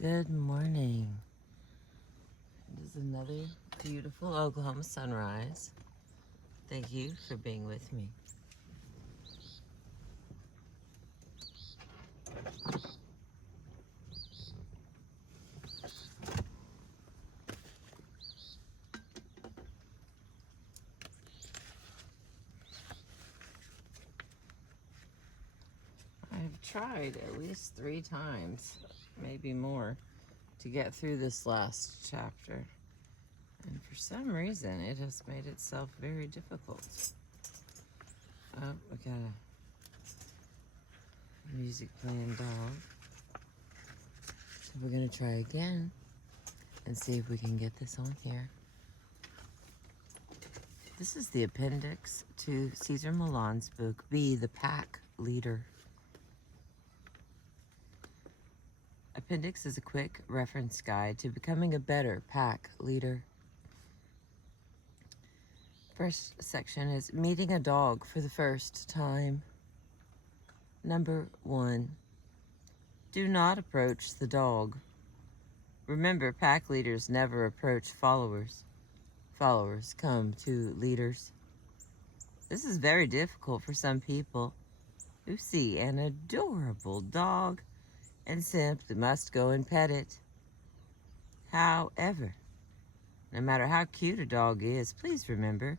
Good morning. It is another beautiful Oklahoma sunrise. Thank you for being with me. I've tried at least 3 times, maybe more, to get through this last chapter. And for some reason, it has made itself very difficult. Oh, we got a music playing dog. So we're going to try again and see if we can get this on here. This is the appendix to Cesar Millan's book, Be the Pack Leader. Appendix is a quick reference guide to becoming a better pack leader. First section is meeting a dog for the first time. Number 1, do not approach the dog. Remember, pack leaders never approach followers. Followers come to leaders. This is very difficult for some people who see an adorable dog and simply must go and pet it. However, no matter how cute a dog is, please remember,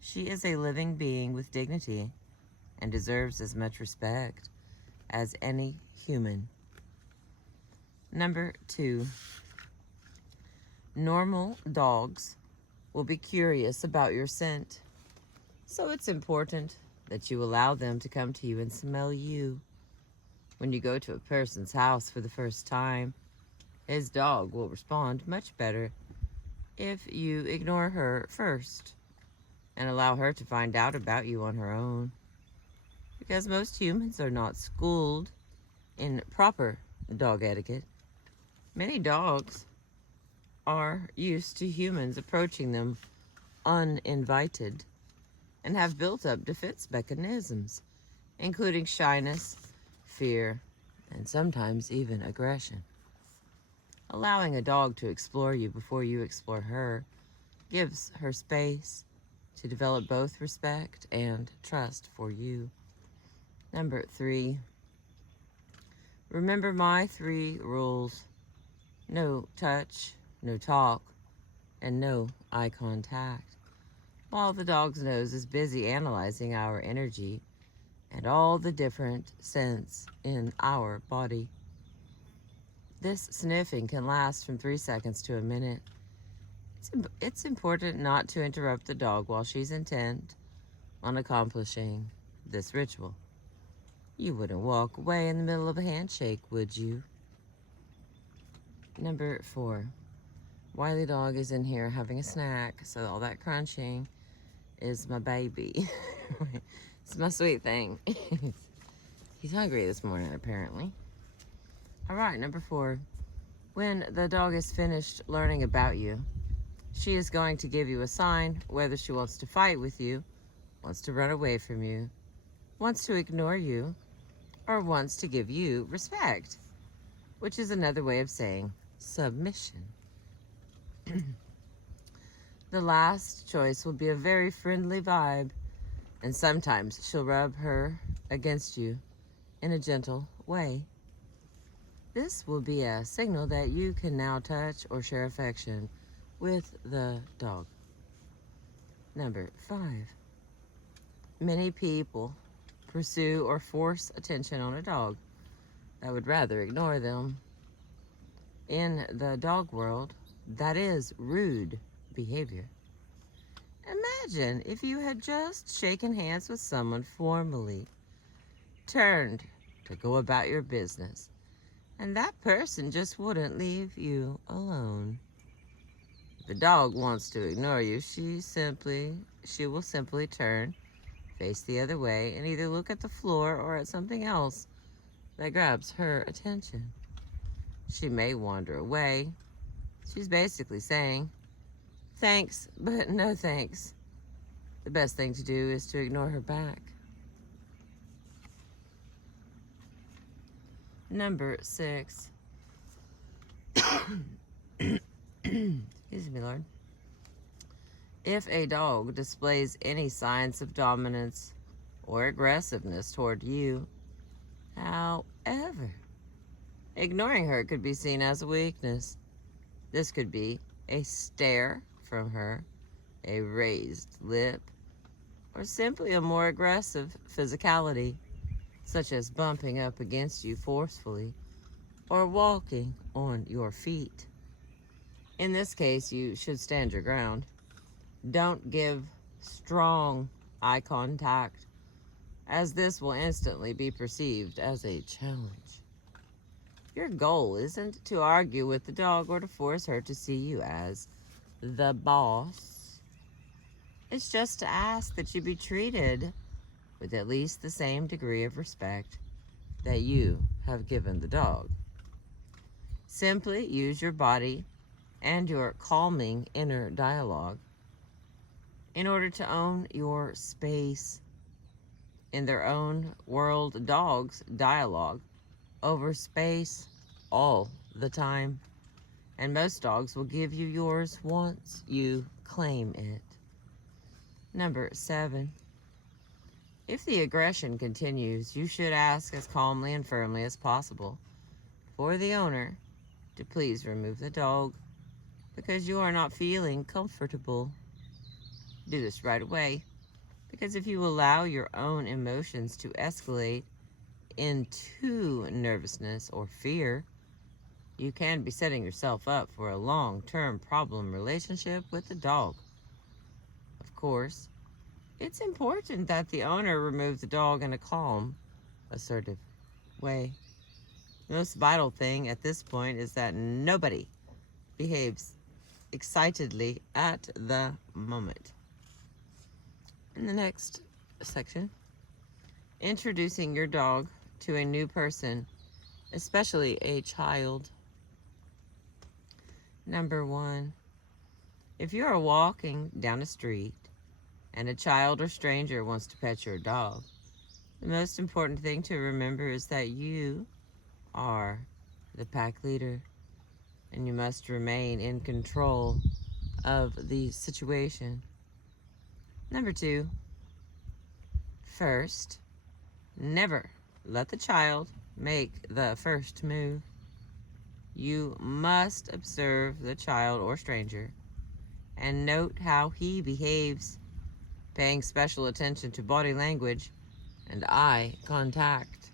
she is a living being with dignity and deserves as much respect as any human. Number 2, normal dogs will be curious about your scent, so it's important that you allow them to come to you and smell you. When you go to a person's house for the first time, his dog will respond much better if you ignore her first and allow her to find out about you on her own. Because most humans are not schooled in proper dog etiquette, many dogs are used to humans approaching them uninvited and have built up defense mechanisms, including shyness, fear, and sometimes even aggression. Allowing a dog to explore you before you explore her gives her space to develop both respect and trust for you. Number 3, remember my 3 rules: no touch, no talk, and no eye contact. While the dog's nose is busy analyzing our energy and all the different scents in our body. This sniffing can last from 3 seconds to a minute. It's important not to interrupt the dog while she's intent on accomplishing this ritual. You wouldn't walk away in the middle of a handshake, would you? Number 4, Wiley dog is in here having a snack, so all that crunching is my baby. It's my sweet thing. He's hungry this morning, apparently. All right, number 4, when the dog is finished learning about you, she is going to give you a sign whether she wants to fight with you, wants to run away from you, wants to ignore you, or wants to give you respect, which is another way of saying submission. The last choice will be a very friendly vibe, and sometimes she'll rub her against you in a gentle way. This will be a signal that you can now touch or share affection with the dog. Number 5, many people pursue or force attention on a dog that would rather ignore them. In the dog world, that is rude behavior. Imagine if you had just shaken hands with someone formally, turned to go about your business, and that person just wouldn't leave you alone. If the dog wants to ignore you, she will simply turn, face the other way, and either look at the floor or at something else that grabs her attention. She may wander away. She's basically saying, thanks, but no thanks. The best thing to do is to ignore her back. Number 6, Excuse me, Lord. If a dog displays any signs of dominance or aggressiveness toward you, however, ignoring her could be seen as a weakness. This could be a stare from her, a raised lip, or simply a more aggressive physicality, such as bumping up against you forcefully or walking on your feet. In this case, you should stand your ground. Don't give strong eye contact, as this will instantly be perceived as a challenge. Your goal isn't to argue with the dog or to force her to see you as the boss. It's just to ask that you be treated with at least the same degree of respect that you have given the dog. Simply use your body and your calming inner dialogue in order to own your space. In their own world, dogs dialogue over space all the time, and most dogs will give you yours once you claim it. Number 7. If the aggression continues, you should ask as calmly and firmly as possible for the owner to please remove the dog because you are not feeling comfortable. Do this right away, because if you allow your own emotions to escalate into nervousness or fear, you can be setting yourself up for a long-term problem relationship with the dog. Of course, it's important that the owner remove the dog in a calm, assertive way. The most vital thing at this point is that nobody behaves excitedly at the moment. In the next section, introducing your dog to a new person, especially a child. Number 1, if you are walking down a street and a child or stranger wants to pet your dog, the most important thing to remember is that you are the pack leader and you must remain in control of the situation. Number 2, first, never let the child make the first move. You must observe the child or stranger and note how he behaves, paying special attention to body language and eye contact.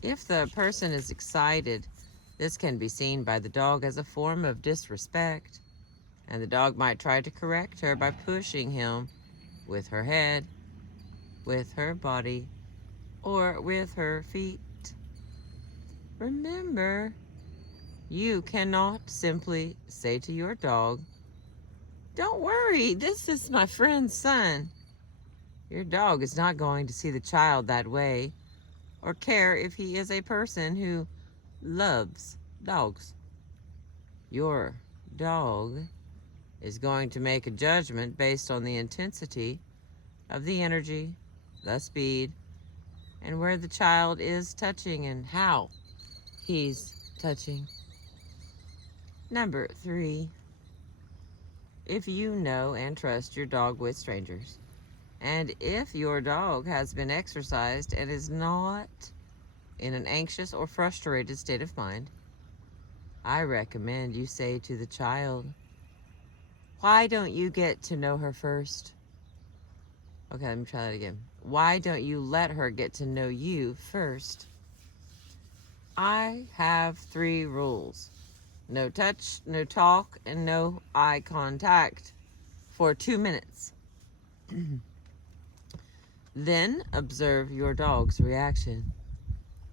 If the person is excited, this can be seen by the dog as a form of disrespect, and the dog might try to correct her by pushing him with her head, with her body, or with her feet. Remember, you cannot simply say to your dog, "Don't worry, this is my friend's son." Your dog is not going to see the child that way or care if he is a person who loves dogs. Your dog is going to make a judgment based on the intensity of the energy, the speed, and where the child is touching and how he's touching. Number 3, if you know and trust your dog with strangers, and if your dog has been exercised and is not in an anxious or frustrated state of mind, I recommend you say to the child, "Why don't you get to know her first?" Okay, let me try that again. Why don't you let her get to know you first? I have 3 rules. No touch, no talk, and no eye contact for 2 minutes. Then observe your dog's reaction.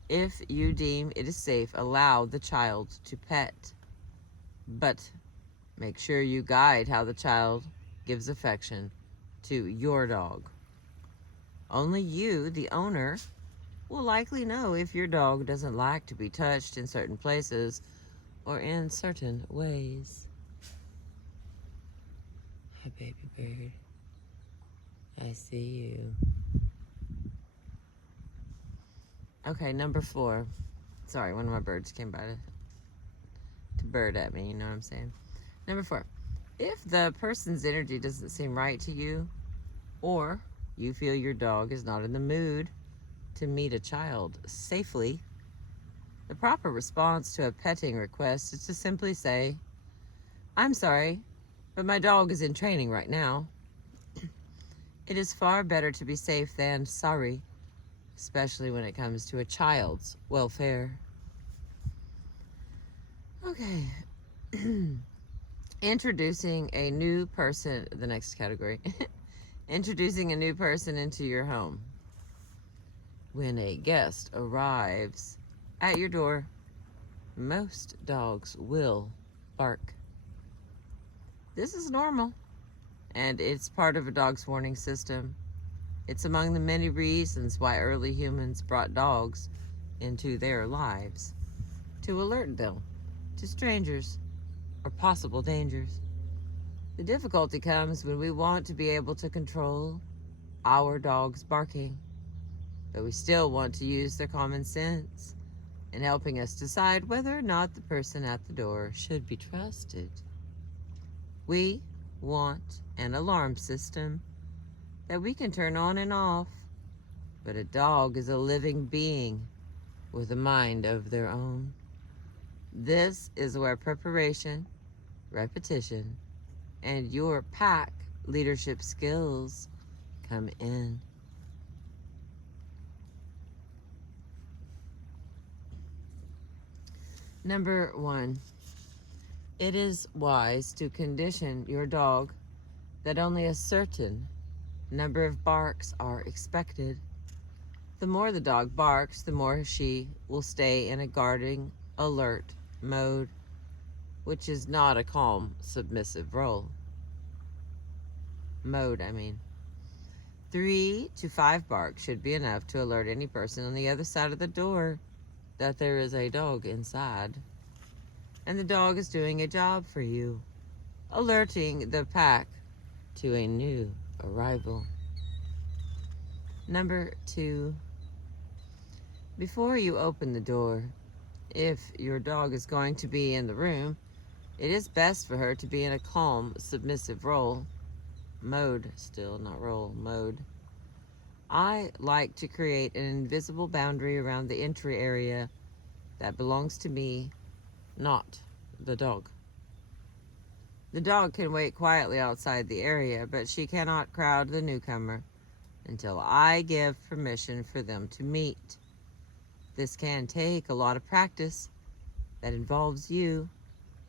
If you deem it is safe, allow the child to pet. But make sure you guide how the child gives affection to your dog. Only you, the owner, will likely know if your dog doesn't like to be touched in certain places or in certain ways. Hi, baby bird. I see you. Okay, number 4. Sorry, one of my birds came by to bird at me, you know what I'm saying? Number 4. If the person's energy doesn't seem right to you, or you feel your dog is not in the mood to meet a child safely, the proper response to a petting request is to simply say, "I'm sorry, but my dog is in training right now." It is far better to be safe than sorry, especially when it comes to a child's welfare. Okay. Introducing a new person, the next category. Introducing a new person into your home. When a guest arrives at your door, most dogs will bark. This is normal, and it's part of a dog's warning system. It's among the many reasons why early humans brought dogs into their lives, to alert them to strangers or possible dangers. The difficulty comes when we want to be able to control our dog's barking, but we still want to use their common sense in helping us decide whether or not the person at the door should be trusted. We want an alarm system that we can turn on and off, but a dog is a living being with a mind of their own. This is where preparation, repetition, and your pack leadership skills come in. Number 1, it is wise to condition your dog that only a certain number of barks are expected. The more the dog barks, the more she will stay in a guarding, alert mode, which is not a calm, submissive mode. 3 to 5 barks should be enough to alert any person on the other side of the door that there is a dog inside, and the dog is doing a job for you, alerting the pack to a new arrival. Number 2, before you open the door, if your dog is going to be in the room, it is best for her to be in a calm, submissive mode. I like to create an invisible boundary around the entry area that belongs to me, not the dog. The dog can wait quietly outside the area, but she cannot crowd the newcomer until I give permission for them to meet. This can take a lot of practice that involves you,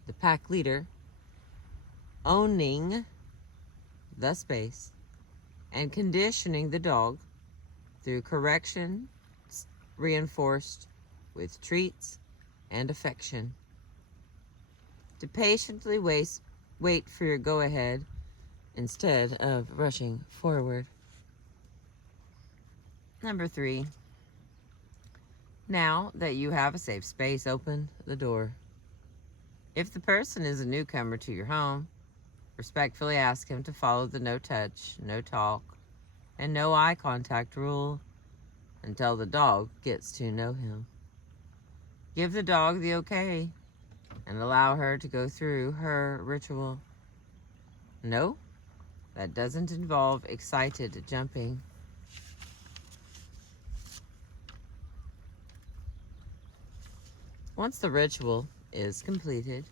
the pack leader, owning the space and conditioning the dog through correction reinforced with treats and affection, to patiently wait for your go-ahead instead of rushing forward. Number 3, now that you have a safe space, open the door. If the person is a newcomer to your home, respectfully ask him to follow the no touch, no talk, and no eye contact rule until the dog gets to know him. Give the dog the okay and allow her to go through her ritual. No, that doesn't involve excited jumping. Once the ritual is completed,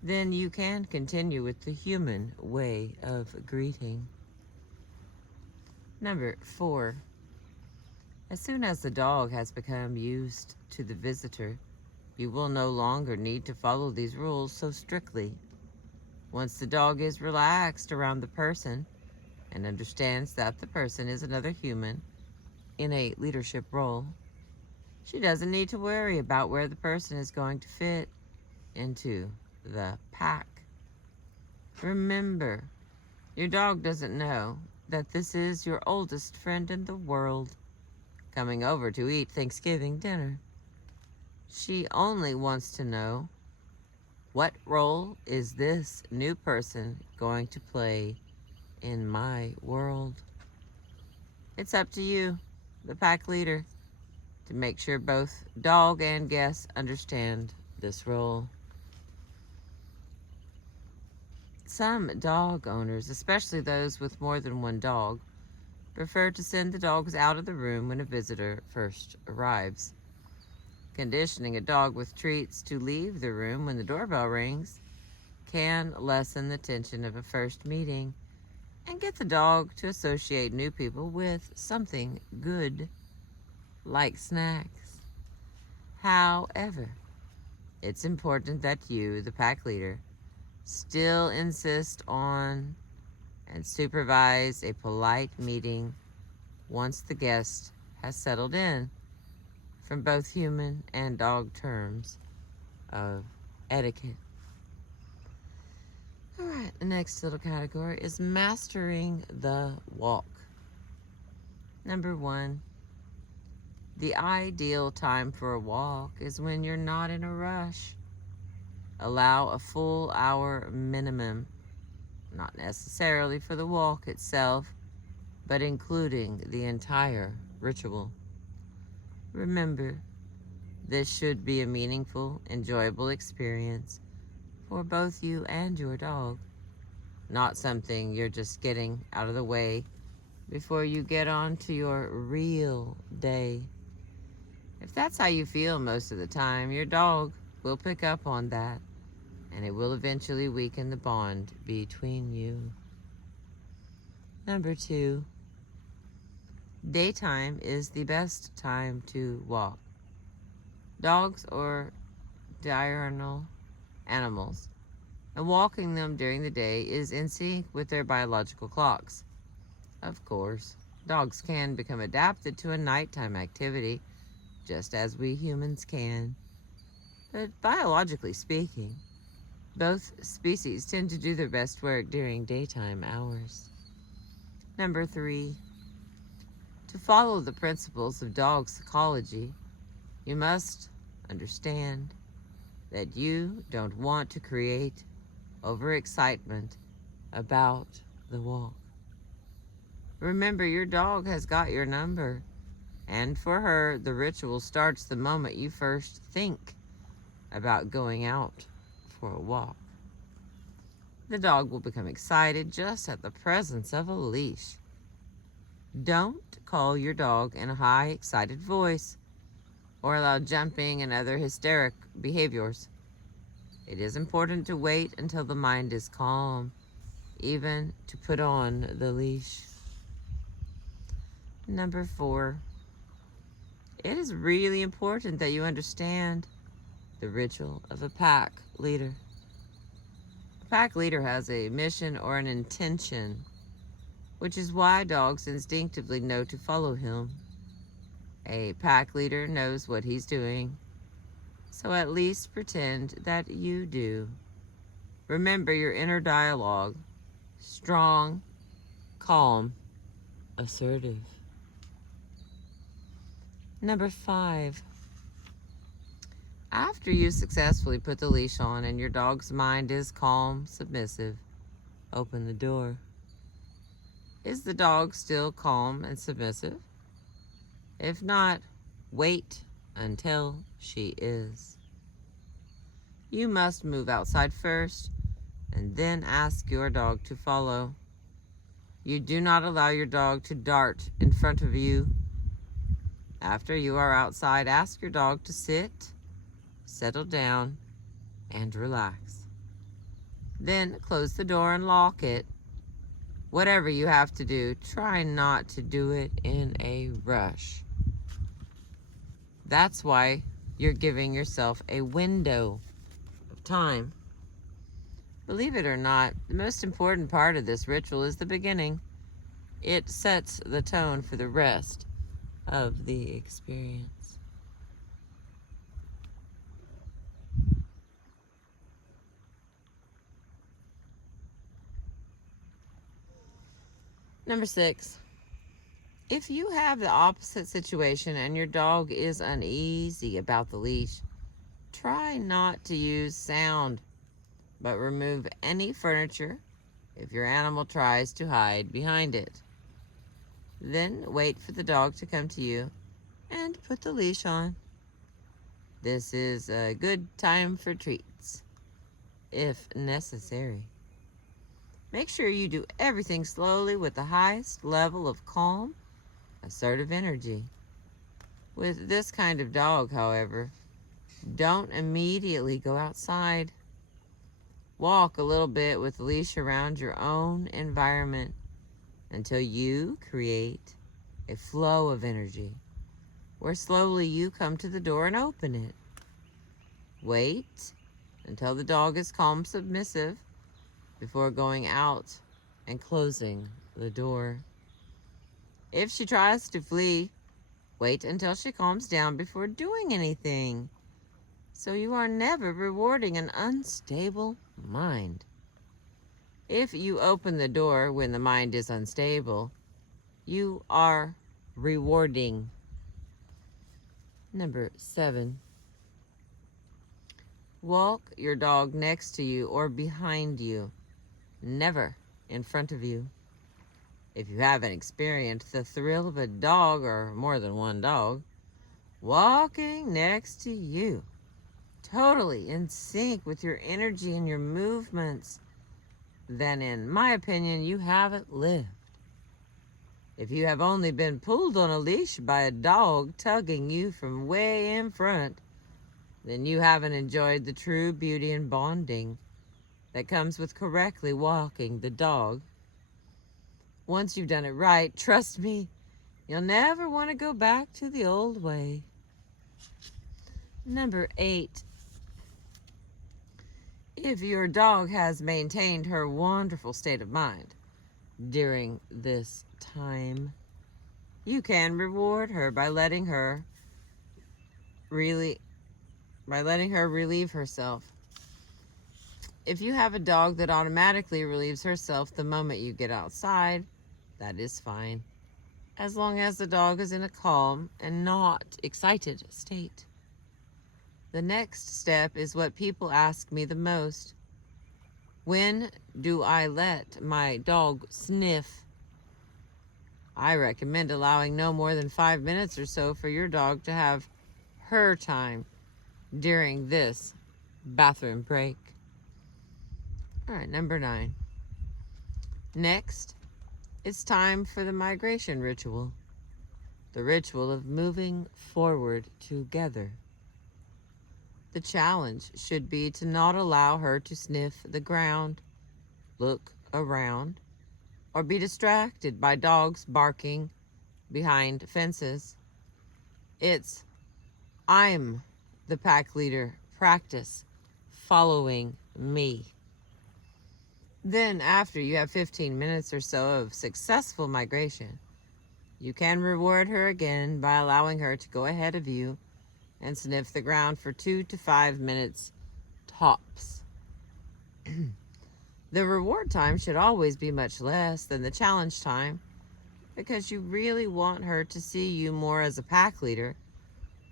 then you can continue with the human way of greeting. Number 4, as soon as the dog has become used to the visitor, you will no longer need to follow these rules so strictly. Once the dog is relaxed around the person and understands that the person is another human in a leadership role, she doesn't need to worry about where the person is going to fit into the pack. Remember, your dog doesn't know that this is your oldest friend in the world coming over to eat Thanksgiving dinner. She only wants to know, what role is this new person going to play in my world? It's up to you, the pack leader, to make sure both dog and guests understand this role. Some dog owners, especially those with more than one dog, prefer to send the dogs out of the room when a visitor first arrives. Conditioning a dog with treats to leave the room when the doorbell rings can lessen the tension of a first meeting and get the dog to associate new people with something good, like snacks. However, it's important that you, the pack leader, still insist on and supervise a polite meeting once the guest has settled in, from both human and dog terms of etiquette. All right, the next little category is mastering the walk. Number 1, the ideal time for a walk is when you're not in a rush. Allow a full hour minimum, not necessarily for the walk itself, but including the entire ritual. Remember, this should be a meaningful, enjoyable experience for both you and your dog, not something you're just getting out of the way before you get on to your real day. If that's how you feel most of the time, your dog will pick up on that, and it will eventually weaken the bond between you. Number 2, daytime is the best time to walk. Dogs are diurnal animals, and walking them during the day is in sync with their biological clocks. Of course, dogs can become adapted to a nighttime activity, just as we humans can. But biologically speaking, both species tend to do their best work during daytime hours. Number 3, to follow the principles of dog psychology, you must understand that you don't want to create overexcitement about the walk. Remember, your dog has got your number, and for her, the ritual starts the moment you first think about going out for a walk. The dog will become excited just at the presence of a leash. Don't call your dog in a high, excited voice or allow jumping and other hysteric behaviors. It is important to wait until the mind is calm, even to put on the leash. Number 4, it is really important that you understand the ritual of a pack leader. A pack leader has a mission or an intention, which is why dogs instinctively know to follow him. A pack leader knows what he's doing, so at least pretend that you do. Remember your inner dialogue: strong, calm, assertive. Number 5, after you successfully put the leash on and your dog's mind is calm, submissive, open the door. Is the dog still calm and submissive? If not, wait until she is. You must move outside first and then ask your dog to follow. You do not allow your dog to dart in front of you. After you are outside, ask your dog to sit, settle down, and relax. Then close the door and lock it. Whatever you have to do, try not to do it in a rush. That's why you're giving yourself a window of time. Believe it or not, the most important part of this ritual is the beginning. It sets the tone for the rest of the experience. Number 6, if you have the opposite situation and your dog is uneasy about the leash, try not to use sound, but remove any furniture if your animal tries to hide behind it. Then wait for the dog to come to you and put the leash on. This is a good time for treats, if necessary. Make sure you do everything slowly with the highest level of calm, assertive energy. With this kind of dog, however, don't immediately go outside. Walk a little bit with the leash around your own environment until you create a flow of energy, where slowly you come to the door and open it. Wait until the dog is calm, submissive, before going out and closing the door. If she tries to flee, wait until she calms down before doing anything. So you are never rewarding an unstable mind. If you open the door when the mind is unstable, you are rewarding. Number 7. Walk your dog next to you or behind you, never in front of you. If you haven't experienced the thrill of a dog, or more than one dog, walking next to you, totally in sync with your energy and your movements, then in my opinion, you haven't lived. If you have only been pulled on a leash by a dog tugging you from way in front, then you haven't enjoyed the true beauty and bonding that comes with correctly walking the dog. Once you've done it right, trust me, you'll never want to go back to the old way. Number 8. If your dog has maintained her wonderful state of mind during this time, you can reward her by letting her relieve herself. If you have a dog that automatically relieves herself the moment you get outside, that is fine, as long as the dog is in a calm and not excited state. The next step is what people ask me the most. When do I let my dog sniff? I recommend allowing no more than 5 minutes or so for your dog to have her time during this bathroom break. All right, number 9. Next, it's time for the migration ritual, the ritual of moving forward together. The challenge should be to not allow her to sniff the ground, look around, or be distracted by dogs barking behind fences. It's I'm the pack leader. Practice following me. Then, after you have 15 minutes or so of successful migration, you can reward her again by allowing her to go ahead of you and sniff the ground for 2 to 5 minutes tops. The reward time should always be much less than the challenge time, because you really want her to see you more as a pack leader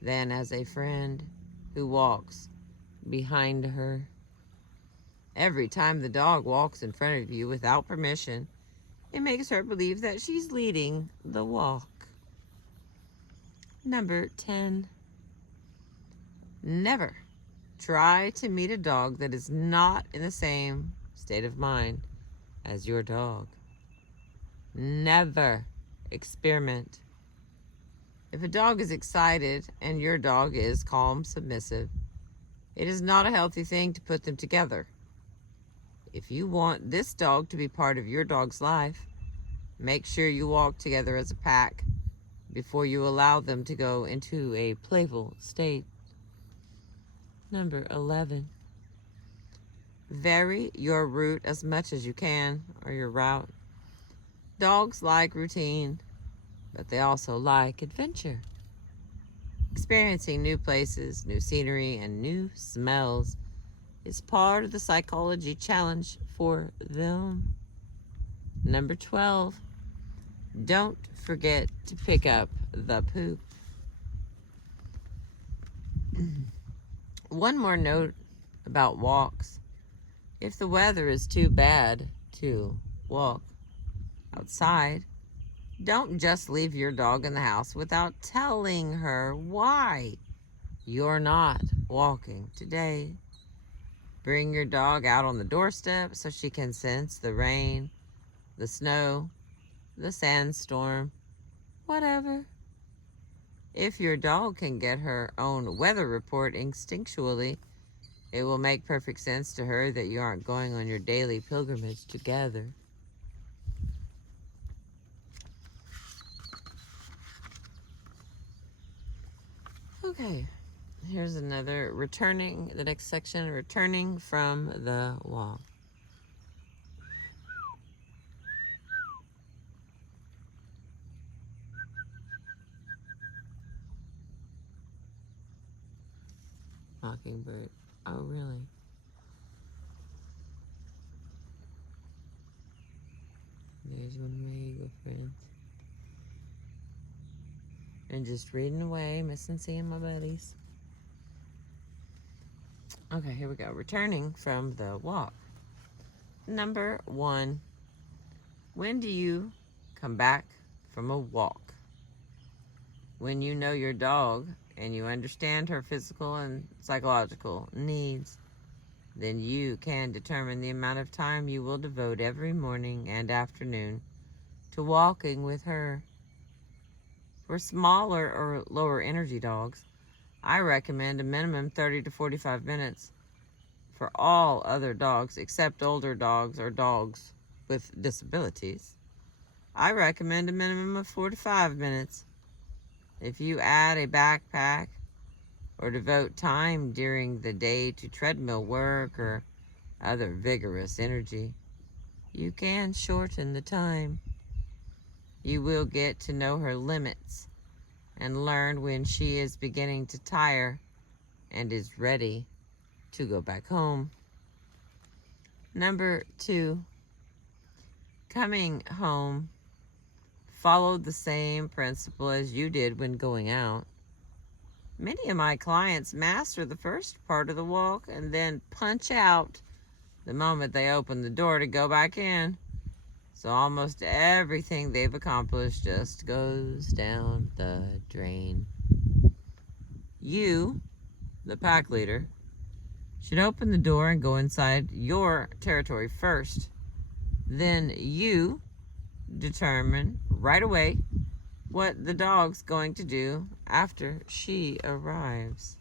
than as a friend who walks behind her. Every time the dog walks in front of you without permission, it makes her believe that she's leading the walk. Number 10. Never try to meet a dog that is not in the same state of mind as your dog. Never experiment. If a dog is excited and your dog is calm, submissive, it is not a healthy thing to put them together. If you want this dog to be part of your dog's life, make sure you walk together as a pack before you allow them to go into a playful state. Number 11. Vary your route as much as you can, or your route. Dogs like routine, but they also like adventure. Experiencing new places, new scenery, and new smells is part of the psychology challenge for them. Number 12. Don't forget to pick up the poop. One more note about walks. If the weather is too bad to walk outside, Don't just leave your dog in the house without telling her why you're not walking today. Bring your dog out on the doorstep so she can sense the rain, the snow, the sandstorm, whatever. If your dog can get her own weather report instinctually, it will make perfect sense to her that you aren't going on your daily pilgrimage together. Okay, here's another the next section, returning from the walk. Mockingbird. Oh, really? There's one of my eagle friends. And just reading away, missing seeing my buddies. Okay, here we go. Returning from the walk. Number 1. When do you come back from a walk? When you know your dog and you understand her physical and psychological needs, then you can determine the amount of time you will devote every morning and afternoon to walking with her. For smaller or lower energy dogs, I recommend a minimum 30 to 45 minutes. For all other dogs, except older dogs or dogs with disabilities, I recommend a minimum of 4 to 5 minutes. If you add a backpack or devote time during the day to treadmill work or other vigorous energy, you can shorten the time. You will get to know her limits and learn when she is beginning to tire and is ready to go back home. Number 2, coming home. Follow the same principle as you did when going out. Many of my clients master the first part of the walk and then punch out the moment they open the door to go back in. So almost everything they've accomplished just goes down the drain. You, the pack leader, should open the door and go inside your territory first. Then you determine right away what the dog's going to do after she arrives.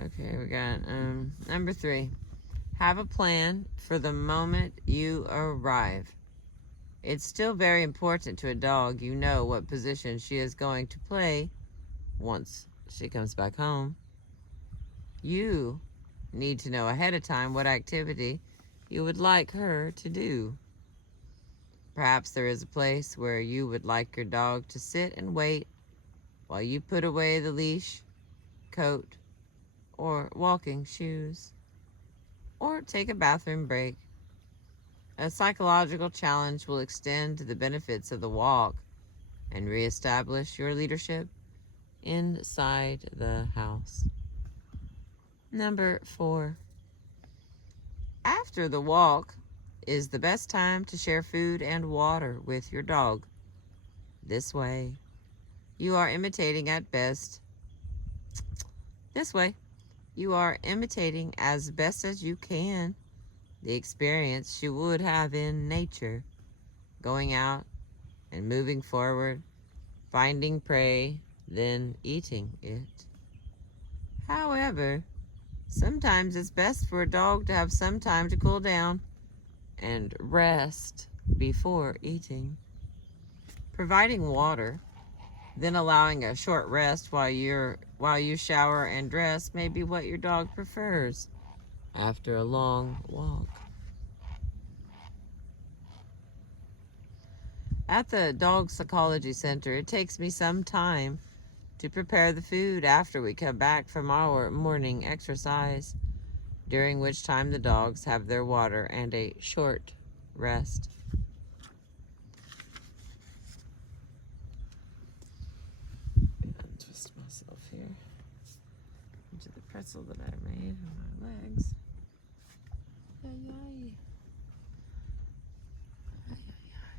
Okay, we got number 3. Have a plan for the moment you arrive. It's still very important to a dog you know what position she is going to play once she comes back home. You need to know ahead of time what activity you would like her to do. Perhaps there is a place where you would like your dog to sit and wait while you put away the leash, coat, or walking shoes, or take a bathroom break. A psychological challenge will extend the benefits of the walk and reestablish your leadership inside the house. Number 4. After the walk is the best time to share food and water with your dog. This way, you are imitating as best you can the experience she would have in nature, going out and moving forward, finding prey, then eating it. However, sometimes it's best for a dog to have some time to cool down and rest before eating. Providing water, then allowing a short rest while you shower and dress may be what your dog prefers after a long walk. At the Dog Psychology Center, it takes me some time to prepare the food after we come back from our morning exercise. during which time the dogs have their water and a short rest. Twist myself here into the pretzel that I made on my legs. Ay, ay. Ay, ay, ay.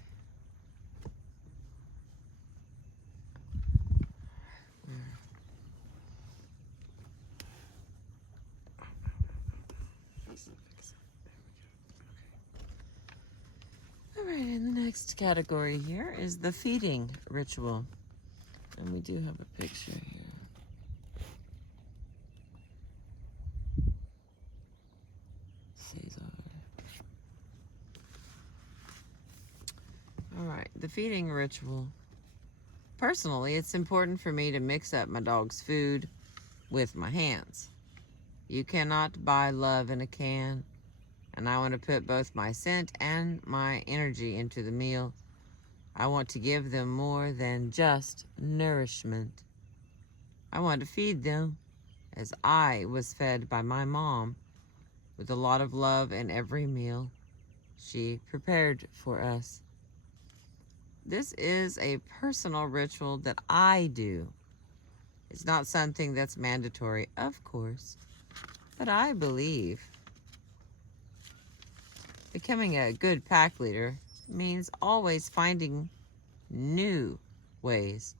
All right, and the next category here is the feeding ritual. And we do have a picture here. Caesar. All right, the feeding ritual. Personally, it's important for me to mix up my dog's food with my hands. You cannot buy love in a can, and I want to put both my scent and my energy into the meal. I want to give them more than just nourishment. I want to feed them as I was fed by my mom, with a lot of love in every meal she prepared for us. This is a personal ritual that I do. It's not something that's mandatory, of course, but I believe becoming a good pack leader means always finding new ways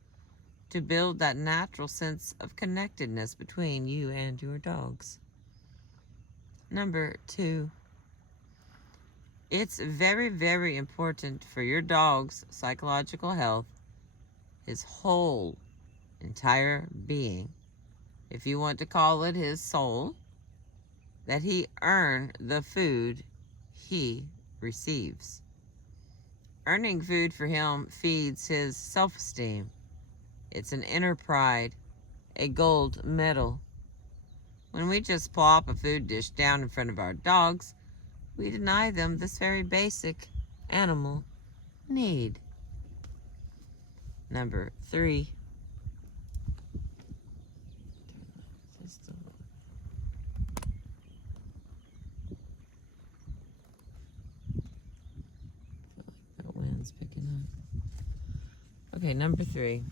to build that natural sense of connectedness between you and your dogs. Number 2, it's very, very important for your dog's psychological health, his whole entire being, if you want to call it his soul, that he earn the food he receives. Earning food for him feeds his self-esteem. It's an inner pride, a gold medal. When we just plop a food dish down in front of our dogs, we deny them this very basic animal need. Number 3. Picking up. Okay, number 3.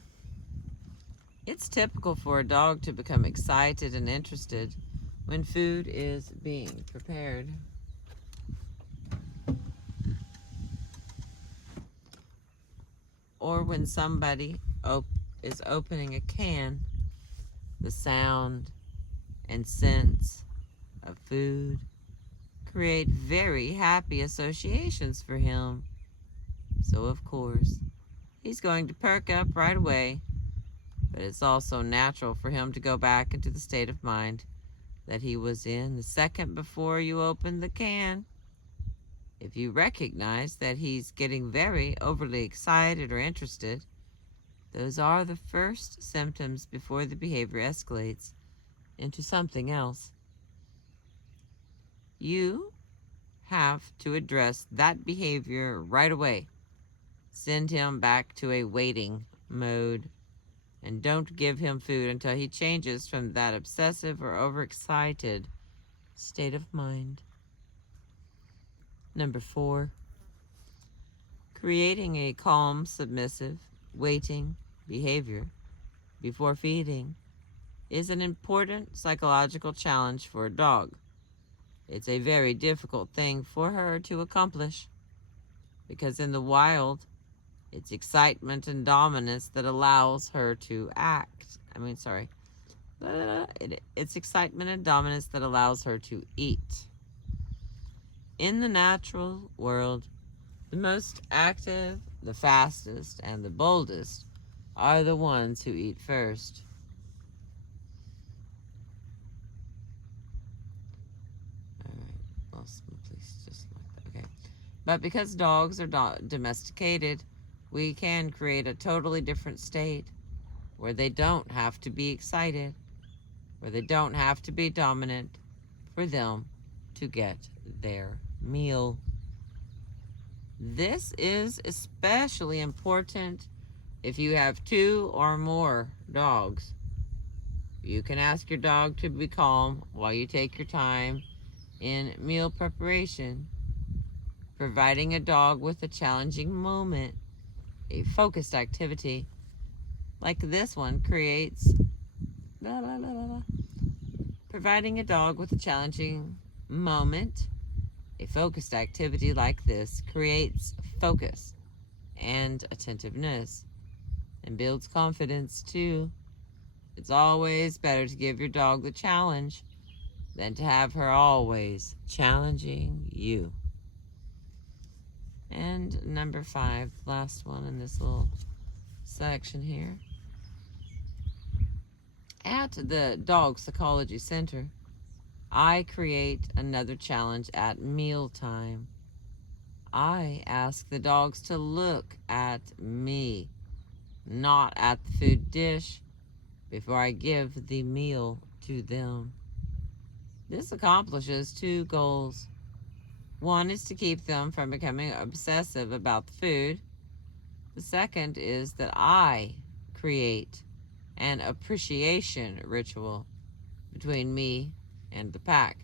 It's typical for a dog to become excited and interested when food is being prepared. Or when somebody is opening a can. The sound and scents of food create very happy associations for him. So, of course, he's going to perk up right away, but it's also natural for him to go back into the state of mind that he was in the second before you opened the can. If you recognize that he's getting very overly excited or interested, those are the first symptoms before the behavior escalates into something else. You have to address that behavior right away. Send him back to a waiting mode, and don't give him food until he changes from that obsessive or overexcited state of mind. Number 4, creating a calm, submissive, waiting behavior before feeding is an important psychological challenge for a dog. It's a very difficult thing for her to accomplish, because in the wild, it's excitement and dominance that allows her to act. It's excitement and dominance that allows her to eat. In the natural world, the most active, the fastest, and the boldest are the ones who eat first. All right, lost my place just like that. Okay, but because dogs are domesticated, we can create a totally different state where they don't have to be excited, where they don't have to be dominant for them to get their meal. This is especially important if you have 2 or more dogs. You can ask your dog to be calm while you take your time in meal preparation. Providing a dog with a challenging moment, a focused activity like this one creates blah, blah, blah, blah, blah. Providing a dog with a challenging moment, a focused activity like this creates focus and attentiveness and builds confidence too. It's always better to give your dog the challenge than to have her always challenging you. And number 5, last one in this little section here. At the Dog Psychology Center, I create another challenge at mealtime. I ask the dogs to look at me, not at the food dish, before I give the meal to them. This accomplishes 2 goals. One is to keep them from becoming obsessive about the food. The second is that I create an appreciation ritual between me and the pack.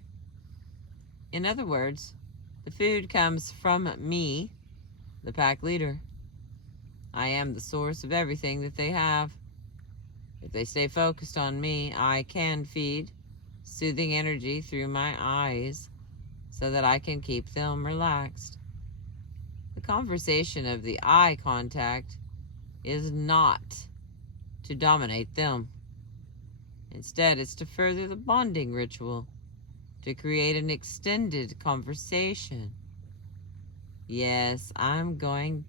In other words, the food comes from me, the pack leader. I am the source of everything that they have. If they stay focused on me, I can feed soothing energy through my eyes so that I can keep them relaxed. The conversation of the eye contact is not to dominate them. Instead, it's to further the bonding ritual, to create an extended conversation. Yes, I'm going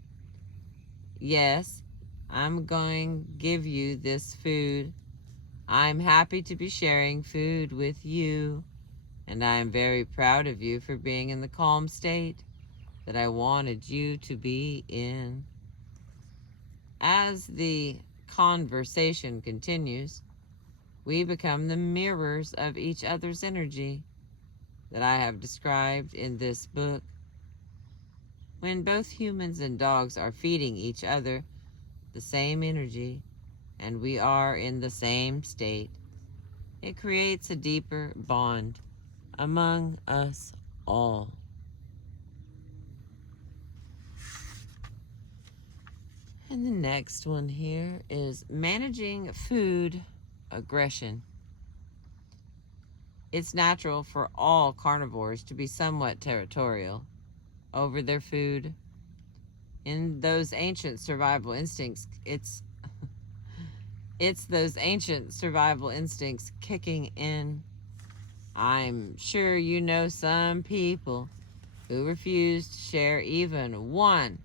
to give you this food. I'm happy to be sharing food with you, and I am very proud of you for being in the calm state that I wanted you to be in. As the conversation continues, we become the mirrors of each other's energy that I have described in this book. When both humans and dogs are feeding each other the same energy, and we are in the same state, it creates a deeper bond among us all. And the next one here is managing food aggression. It's natural for all carnivores to be somewhat territorial over their food. In those ancient survival instincts, it's those ancient survival instincts kicking in. I'm sure you know some people who refuse to share even one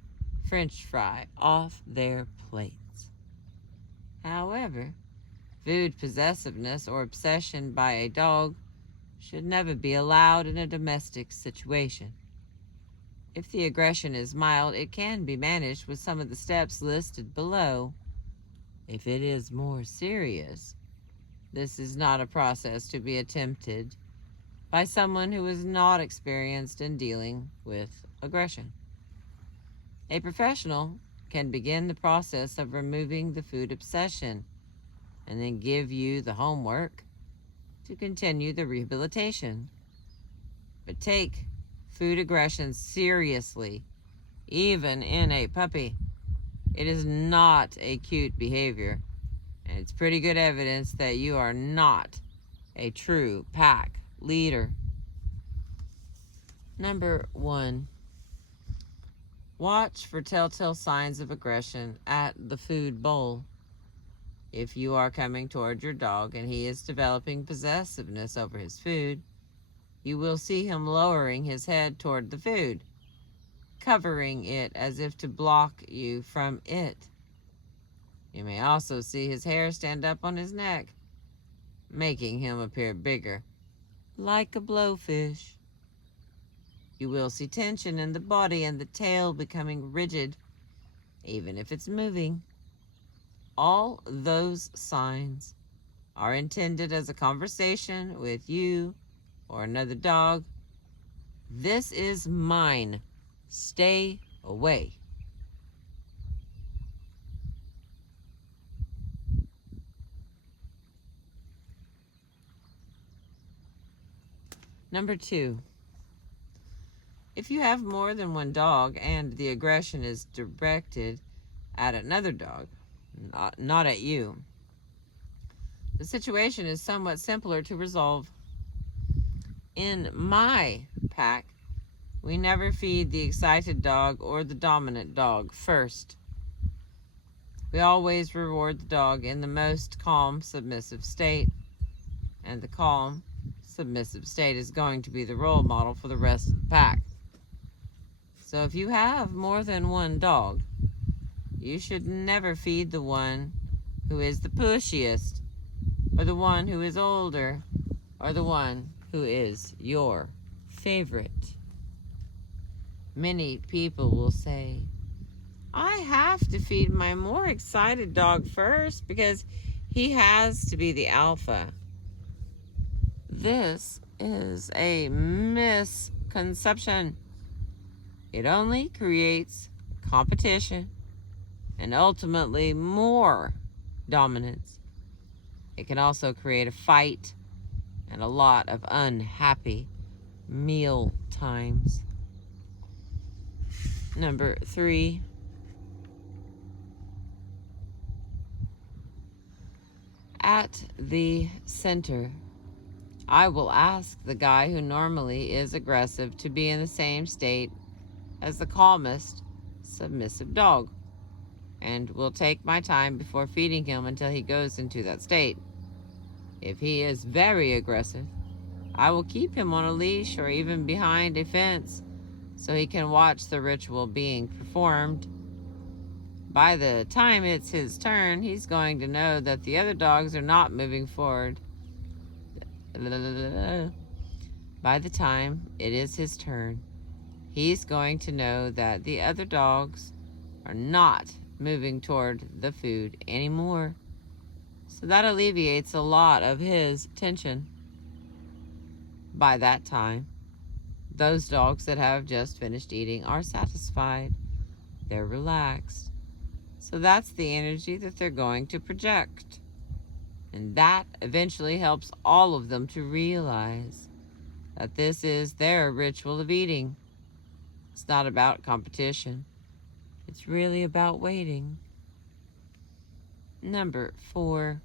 French fry off their plates. However, food possessiveness or obsession by a dog should never be allowed in a domestic situation. If the aggression is mild, it can be managed with some of the steps listed below. If it is more serious, this is not a process to be attempted by someone who is not experienced in dealing with aggression. A professional can begin the process of removing the food obsession and then give you the homework to continue the rehabilitation. But take food aggression seriously, even in a puppy. It is not a cute behavior, and it's pretty good evidence that you are not a true pack leader. Number 1, watch for telltale signs of aggression at the food bowl. If you are coming toward your dog and he is developing possessiveness over his food, you will see him lowering his head toward the food, covering it as if to block you from it. You may also see his hair stand up on his neck, making him appear bigger, like a blowfish. You will see tension in the body and the tail becoming rigid, even if it's moving. All those signs are intended as a conversation with you or another dog. This is mine. Stay away. Number 2, If you have more than one dog and the aggression is directed at another dog, not at you, the situation is somewhat simpler to resolve. In my pack, we never feed the excited dog or the dominant dog first. We always reward the dog in the most calm, submissive state, and the calm, submissive state is going to be the role model for the rest of the pack. So if you have more than one dog, you should never feed the one who is the pushiest, or the one who is older, or the one who is your favorite. Many people will say, I have to feed my more excited dog first because he has to be the alpha. This is a misconception. It only creates competition and ultimately more dominance. It can also create a fight and a lot of unhappy meal times. Number 3, at the center, I will ask the guy who normally is aggressive to be in the same state as the calmest, submissive dog, and will take my time before feeding him until he goes into that state. If he is very aggressive, I will keep him on a leash or even behind a fence so he can watch the ritual being performed. By the time it's his turn, he's going to know that the other dogs are not moving forward. By the time it is his turn, he's going to know that the other dogs are not moving toward the food anymore. So that alleviates a lot of his tension. By that time, those dogs that have just finished eating are satisfied. They're relaxed. So that's the energy that they're going to project. And that eventually helps all of them to realize that this is their ritual of eating. It's not about competition. It's really about waiting. Number 4,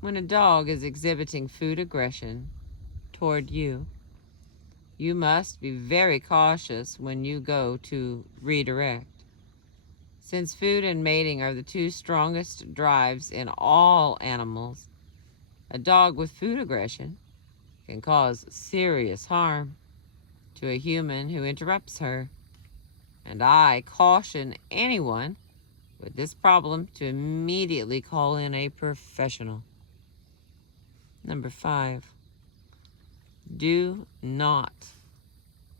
when a dog is exhibiting food aggression toward you, you must be very cautious when you go to redirect. Since food and mating are the 2 strongest drives in all animals, a dog with food aggression can cause serious harm to a human who interrupts her. And I caution anyone with this problem to immediately call in a professional. Number 5, do not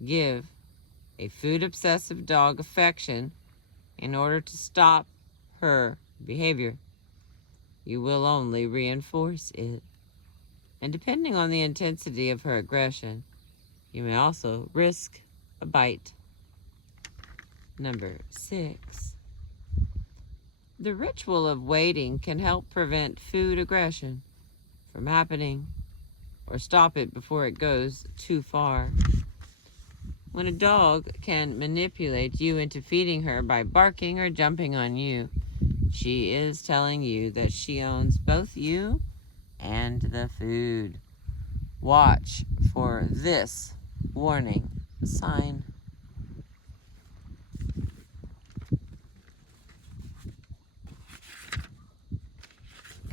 give a food-obsessive dog affection in order to stop her behavior. You will only reinforce it. And depending on the intensity of her aggression, you may also risk a bite. Number 6, the ritual of waiting can help prevent food aggression from happening or stop it before it goes too far. When a dog can manipulate you into feeding her by barking or jumping on you, she is telling you that she owns both you and the food. Watch for this warning sign.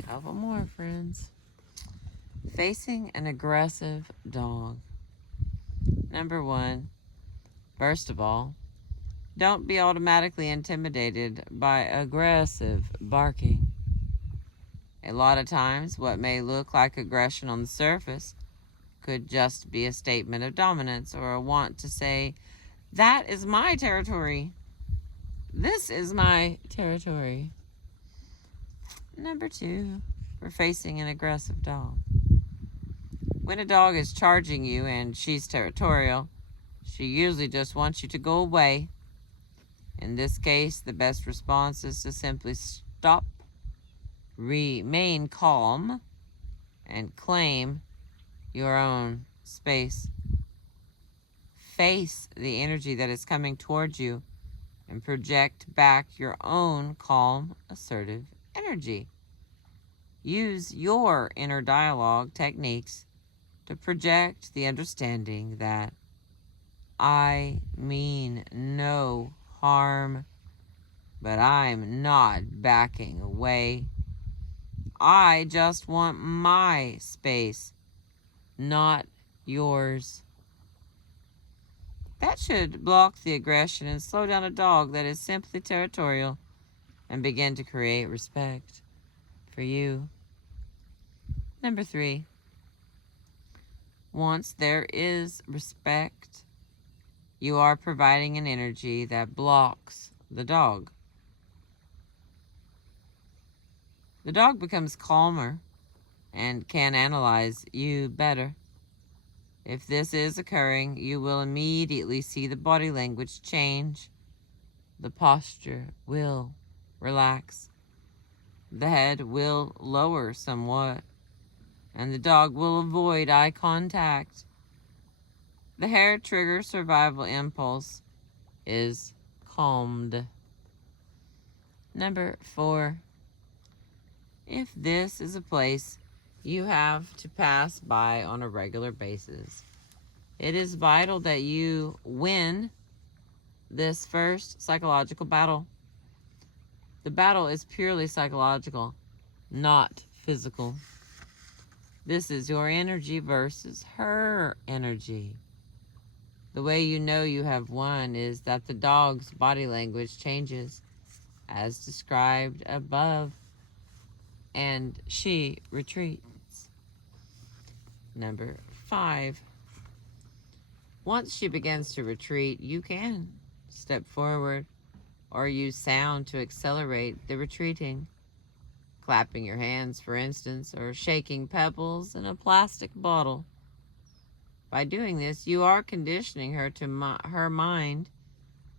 Couple more, friends. Facing an aggressive dog. Number 1, first of all, don't be automatically intimidated by aggressive barking. A lot of times, what may look like aggression on the surface could just be a statement of dominance or a want to say, that is my territory. This is my territory. Number 2, for facing an aggressive dog. When a dog is charging you and she's territorial, she usually just wants you to go away. In this case, the best response is to simply stop, remain calm, and claim your own space. face the energy that is coming towards you and project back your own calm, assertive energy. Use your inner dialogue techniques to project the understanding that I mean no harm, but I'm not backing away. I just want my space, not yours. That should block the aggression and slow down a dog that is simply territorial and begin to create respect for you. Number 3. Once there is respect, you are providing an energy that blocks the dog. The dog becomes calmer and can analyze you better. If this is occurring, you will immediately see the body language change. The posture will relax. The head will lower somewhat, and the dog will avoid eye contact. The hair trigger survival impulse is calmed. Number 4. If this is a place you have to pass by on a regular basis, it is vital that you win this first psychological battle. The battle is purely psychological, not physical. This is your energy versus her energy. The way you know you have won is that the dog's body language changes, as described above, and she retreats. Number 5. Once she begins to retreat, you can step forward or use sound to accelerate the retreating. Clapping your hands, for instance, or shaking pebbles in a plastic bottle. By doing this, you are conditioning her to her mind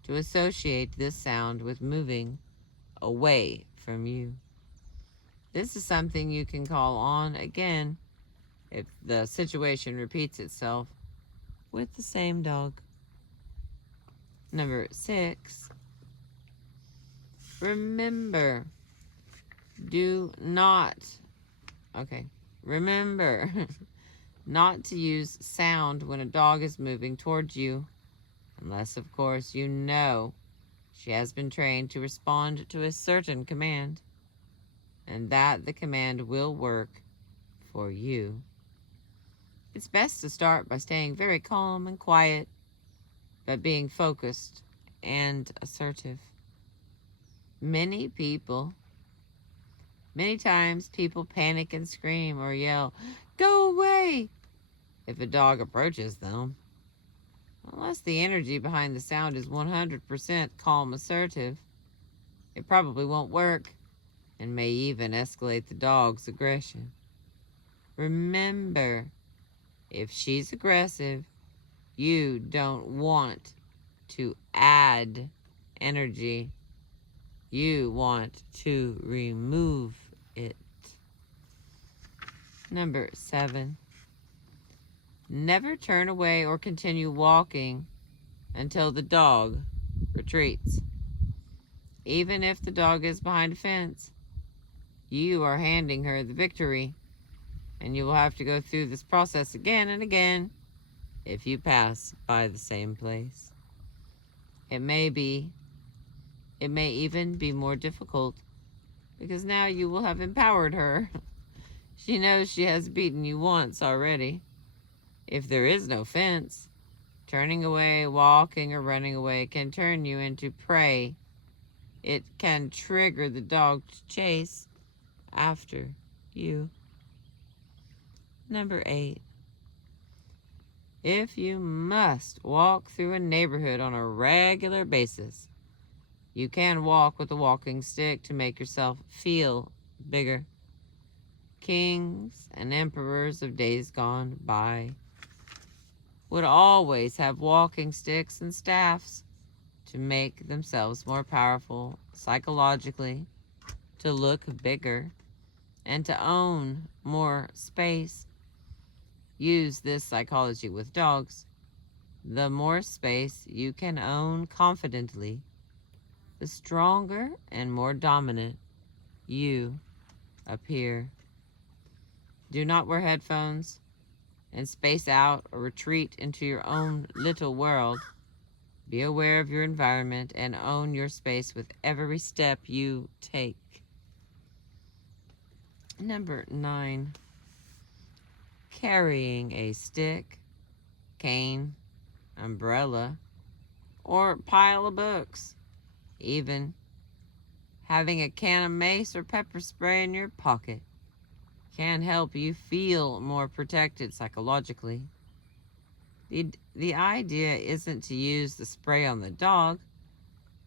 to associate this sound with moving away from you. This is something you can call on again if the situation repeats itself with the same dog. Number 6. Remember not to use sound when a dog is moving towards you, unless, of course, you know she has been trained to respond to a certain command, and that the command will work for you. It's best to start by staying very calm and quiet, but being focused and assertive. Many times people panic and scream or yell, "Go away!" if a dog approaches them. Unless the energy behind the sound is 100% calm assertive, it probably won't work and may even escalate the dog's aggression. Remember, if she's aggressive, you don't want to add energy. You want to remove it. Number 7. Never turn away or continue walking until the dog retreats. Even if the dog is behind a fence, you are handing her the victory, and you will have to go through this process again and again if you pass by the same place. It may even be more difficult because now you will have empowered her. She knows she has beaten you once already. If there is no fence, turning away, walking, or running away can turn you into prey. It can trigger the dog to chase after you. Number 8. If you must walk through a neighborhood on a regular basis, you can walk with a walking stick to make yourself feel bigger. Kings and emperors of days gone by would always have walking sticks and staffs to make themselves more powerful psychologically, to look bigger, and to own more space. Use this psychology with dogs. The more space you can own confidently, the stronger and more dominant you appear. Do not wear headphones and space out or retreat into your own little world. Be aware of your environment and own your space with every step you take. Number 9, carrying a stick, cane, umbrella, or pile of books. Even having a can of mace or pepper spray in your pocket can help you feel more protected psychologically. The idea isn't to use the spray on the dog,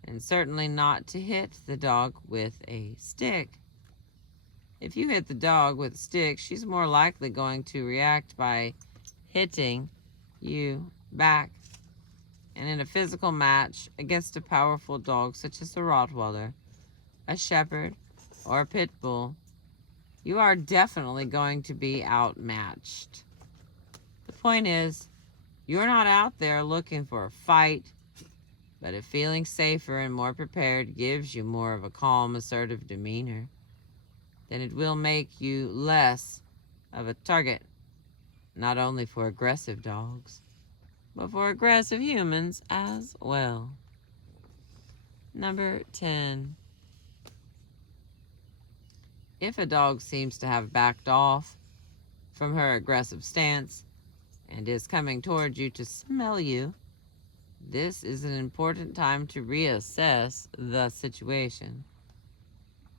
and certainly not to hit the dog with a stick. If you hit the dog with a stick, she's more likely going to react by hitting you back. And in a physical match against a powerful dog such as a Rottweiler, a Shepherd, or a Pit Bull, you are definitely going to be outmatched. The point is, you're not out there looking for a fight, but if feeling safer and more prepared gives you more of a calm, assertive demeanor, then it will make you less of a target, not only for aggressive dogs, but for aggressive humans as well. Number 10. If a dog seems to have backed off from her aggressive stance and is coming towards you to smell you, this is an important time to reassess the situation.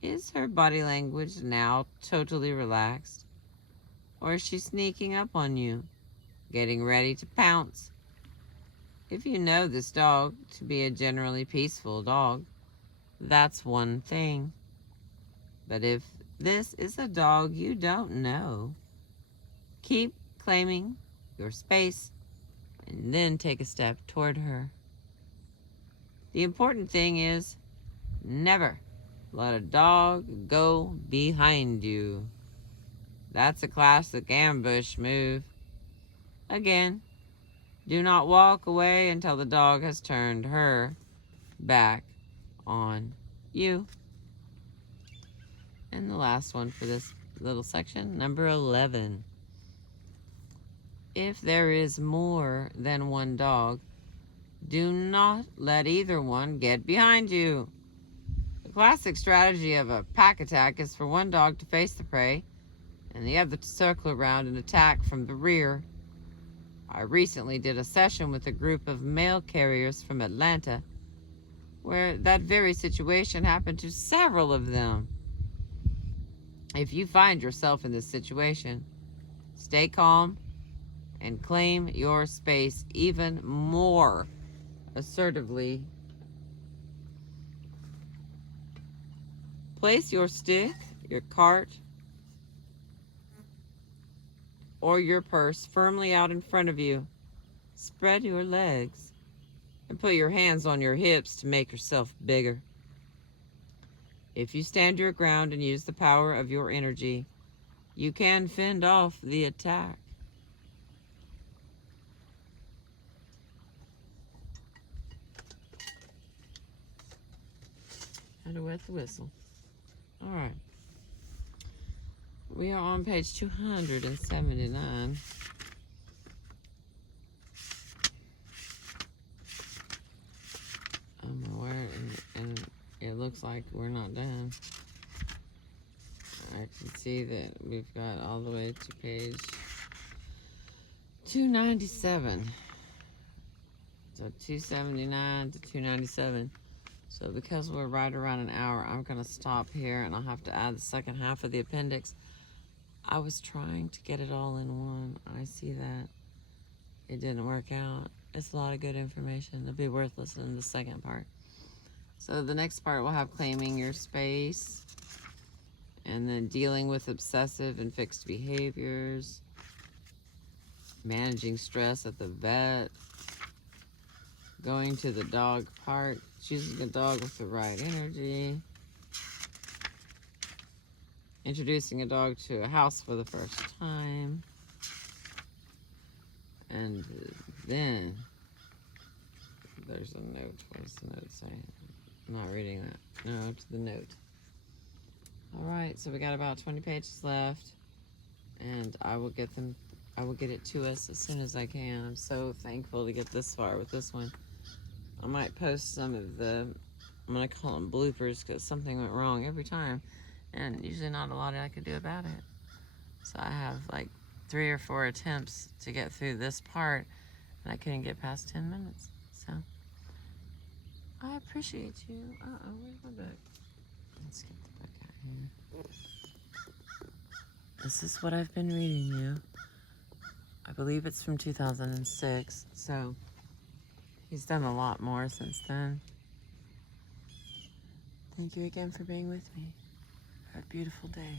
Is her body language now totally relaxed? Or is she sneaking up on you, getting ready to pounce? If you know this dog to be a generally peaceful dog, that's one thing. But if this is a dog you don't know, keep claiming your space and then take a step toward her. The important thing is never let a dog go behind you. That's a classic ambush move. Again, do not walk away until the dog has turned her back on you. And the last one for this little section, number 11. If there is more than one dog, do not let either one get behind you. The classic strategy of a pack attack is for one dog to face the prey and the other to circle around and attack from the rear. I recently did a session with a group of mail carriers from Atlanta where that very situation happened to several of them. If you find yourself in this situation, stay calm and claim your space even more assertively. Place your stick, your cart, or your purse firmly out in front of you. Spread your legs and put your hands on your hips to make yourself bigger. If you stand your ground and use the power of your energy, you can fend off the attack. How to wet the whistle. All right. We are on page 279. I'm aware, and it looks like we're not done. I can see that we've got all the way to page 297. So 279 to 297. So because we're right around an hour, I'm going to stop here and I'll have to add the second half of the appendix. I was trying to get it all in one. I see that. It didn't work out. It's a lot of good information. It'll be worth listening to the second part. So the next part will have claiming your space, and then dealing with obsessive and fixed behaviors, managing stress at the vet, going to the dog park, choosing a dog with the right energy, introducing a dog to a house for the first time, and then there's a note. What does the note say? I'm not reading that. No, up to the note. All right, so we got about 20 pages left, and I will get it to us as soon as I can. I'm so thankful to get this far with this one. I might post some of the, I'm gonna call them bloopers, because something went wrong every time, and usually not a lot I could do about it. So I have like 3 or 4 attempts to get through this part, and I couldn't get past 10 minutes. So I appreciate you. Where's my book? Let's get the book out here. This is what I've been reading you. I believe it's from 2006, so he's done a lot more since then. Thank you again for being with me. Have a beautiful day.